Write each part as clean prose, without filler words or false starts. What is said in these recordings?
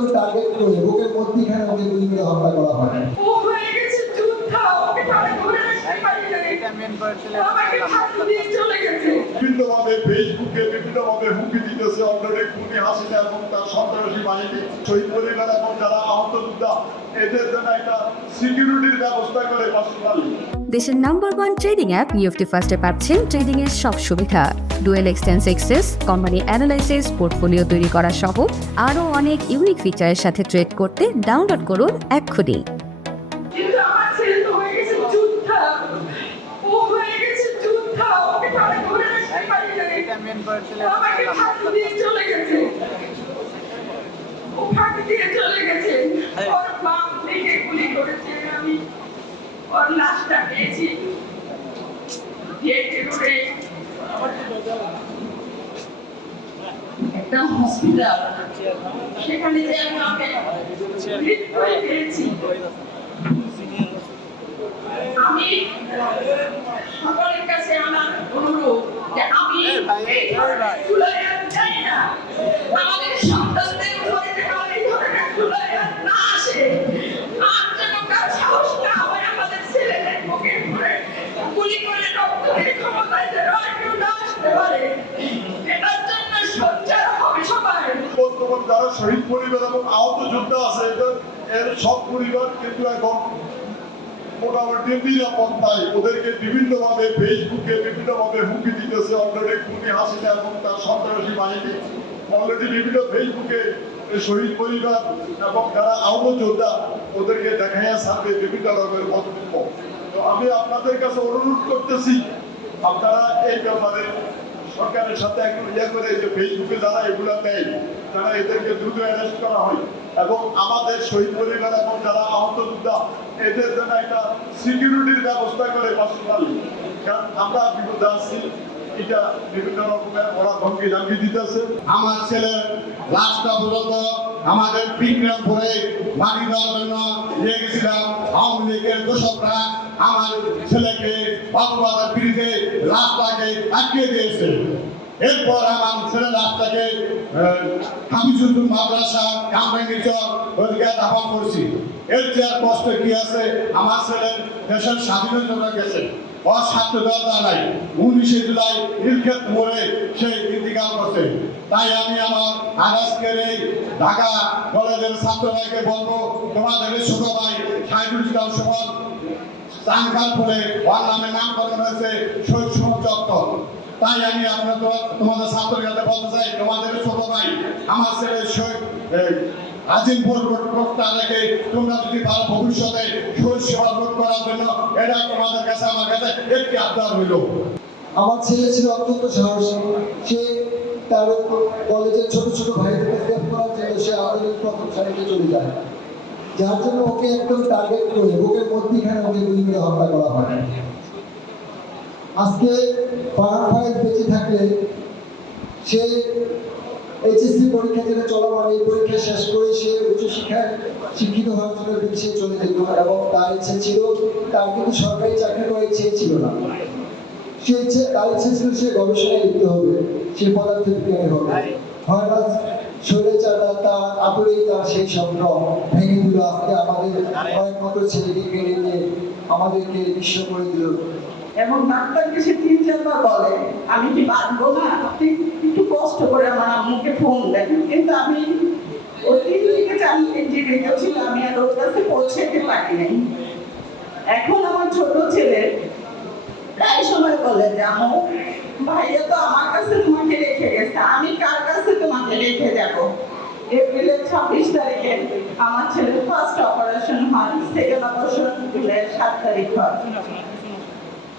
একদম টার্গেট করে বুকের মধ্যখানে ওকে গুলি করে হত্যা করা হয়। ও হয়ে গেছে যোদ্ধা, ওকে তারা ধরে রাখতে পারি না। আমাকে হাত দিয়ে চলে গেছে। বিভিন্নভাবে ফেসবুকে বিভিন্নভাবে হুমকি দিতেছে অলরেডি খুনি হাসিনা এবং তার সন্ত্রাসী বাহিনী শহীদ পরিবার এবং যারা আহত যোদ্ধা এদের জন্য একটা সিকিউরিটির ব্যবস্থা করে পার্সোনালি। দেশের নাম্বার 1 ট্রেডিং অ্যাপ নিফটি ফার্স্টে পাচ্ছেন ট্রেডিং এর সব সুবিধা, dual এক্সটেন্স access, company analysis, portfolio তৈরি করা সহ আরও অনেক ইউনিক ফিচারের সাথে ট্রেড করতে ডাউনলোড করুন এক্ষুনি। কিন্তু আমার ছেলে তো হয়ে গেছে যোদ্ধা, ও হয়ে গেছে যোদ্ধা, ওকে তারা ধরে রাখতে পারি না। আমাকে হাত দিয়ে চলে গেছে, ও ফাঁক দিয়ে চলে গেছে। ওর মা থেকে গুলি করেছে, আমি ওর লাশটা পেয়েছি গেটে করে একটা হসপিটাল, সেখানে যে আমি ওকে মৃত্যু পেয়েছি। আমি সকলের কাছে আমার অনুরোধ যে আমি এই ধরনের চুলায় আর যাই না, আমাদের সন্তানদের উপরে যেন এই ধরনের চুলায় আর না আসে, আর যেন কার সাহস না হয় আমাদের ছেলেদের বুকের উপরে গুলি করে রক্ত দিয়ে ক্ষমতায় যেন আর কেউ না আসতে পারে। এটার জন্য সোচ্চার হবে সবাই। বর্তমান যারা শহীদ পরিবার এবং আহত যোদ্ধা আছে এর সব পরিবার কিন্তু এখন মোটামুটি নিরাপদ নাই। ওদেরকে বিভিন্নভাবে ফেসবুকে বিভিন্নভাবে হুমকি দিতেছে অলরেডি খুনি হাসিনা এবং তার সন্ত্রাসী বাহিনী অলরেডি বিভিন্ন ফেসবুকে শহীদ পরিবার এবং যারা আহত যোদ্ধা ওদেরকে দেখাইয়া ছাড়বে বিভিন্ন রকমের মন্তব্য। তো আমি আপনাদের কাছে অনুরোধ করতেছি আপনারা এই ব্যাপারে সরকারের সাথে একটু করে যে ফেসবুকে যারা এগুলো দেয় তারা এদেরকে দ্রুত অ্যারেস্ট করা হয় এবং আমাদের শহীদ পরিবার এবং যারা আহত যোদ্ধা এদের জন্য একটা সিকিউরিটির ব্যবস্থা করে পার্সোনালি। কারণ আমরা বিপদে আছি, এটা বিভিন্ন রকমের ওরা ধমকি ধামকি দিতেছে। আমার ছেলের লাশটা পর্যন্ত আমাদের বিক্রম করে মাটি দেওয়ার জন্য নিয়ে গেছিলাম। আওয়ামী লীগের দোষকরা আমার ছেলেকে বাবুবাজার পিড়িতে লাশটাকে আটকে দিয়েছে। এরপর আমার ছেলের লাশটাকে হাফিজুদ্দিন মাদ্রাসা কামরাঙ্গীচর ওদিকে দাফন করছি। এর চেয়ে কষ্ট কি আছে? আমার ছেলের দেশের স্বাধীনতা গেছে, অস্বার্থতা নাই। 19 জুলাই নীলক্ষেত মোড়ে সে ইন্তিকাল করছে। তাই আমি আমার আজকের এই ঢাকা কলেজের ছাত্রভাইকে বলবো, তোমাদের ছোট ভাই সাইদুল ইসলাম সুমন চানখানপুরে ওর নামে নামকরণ হয়েছে শহীদ সুমন চত্বর। তাই আমি তোমাদের ছাত্রের কাছে বলতে চাই, তোমাদের ছোট ভাই আমার ছেলে শহীদ আজিমপুর রোডটা রেখে তোমরা যদি পারো ভবিষ্যতে শহীদ সেবা রোড করার জন্য এটা তোমাদের কাছে আমার কাছে একটি আবদার হইল। আমার ছেলে ছিল অত্যন্ত সাহসী। সে তার কলেজের ছোট ছোট ভাইদেরকে সেভ করার জন্য সে আমাদের প্রথম সারিতে চলে যায়, যার জন্য ওকে একদম টার্গেট করে বুকের মধ্যখানে ওকে গুলি করে হত্যা করা হয়। আজকে ফারান ফায়েজ বেঁচে থাকলে সে এইচএসসি পরীক্ষা যেটা চলমান, এই পরীক্ষা শেষ করে সে উচ্চশিক্ষায় শিক্ষিত হওয়ার জন্য বিদেশে চলে যেত এবং তার ইচ্ছে ছিল, তার কিন্তু সরকারি চাকরি করার ইচ্ছে ছিল না। তার ইচ্ছে ছিল সে গবেষণায় লিখতে হবে, সে পদার্থবিজ্ঞানী হবে। হঠাৎ স্বৈরাচাররা তার আদরেই তার সেই স্বপ্ন ভেঙে দিল। আজকে আমাদের কয়েকমাত্র ছেলেকে কেড়ে নিয়ে আমাদেরকে নিঃস্ব করে দিল। এবং ডাক্তারকে সে 3-4 বার বলে আমি কি বাঁচবো না, আপনি একটু কষ্ট করে আমার আম্মুকে ফোন দেন। কিন্তু আমি ওই 3 থেকে 4 দিন যে রেখে ছিল আমি আর ওর কাছে পৌঁছাতে পারি নাই। এখন আমার ছোট ছেলে প্রায় সময় বলে যে আম্মু ভাইয়া তো আমার কাছে তোমাকে রেখে গেছে, আমি কার কাছে তোমাকে রেখে যাব। এপ্রিলের 26 তারিখে আমার ছেলের ফার্স্ট অপারেশন হয়, সেকেন্ড অপারেশন জুলাইয়ের 7 তারিখ হয়।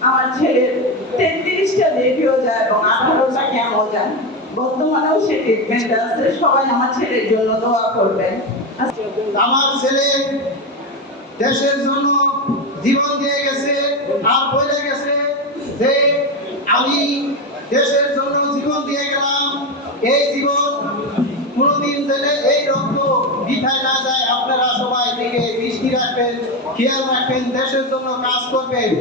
আমার ছেলের 33টা রেডিও যায় এবং 18টা কেমো যায়। বর্তমানেও সে ট্রিটমেন্ট আছে। সবাই আমার ছেলের জন্য দোয়া করবেন। আমার ছেলে দেশের জন্য জীবন দিয়ে গেছে আর বলে গেছে যে আমি দেশের জন্য জীবন দিয়ে গেলাম। এই জীবন কোনোদিন জেলে এই রক্ত বৃথায় না যায়। আপনারা সবাই দিকে দৃষ্টি রাখবেন, খেয়াল রাখবেন, দেশের জন্য কাজ করবেন।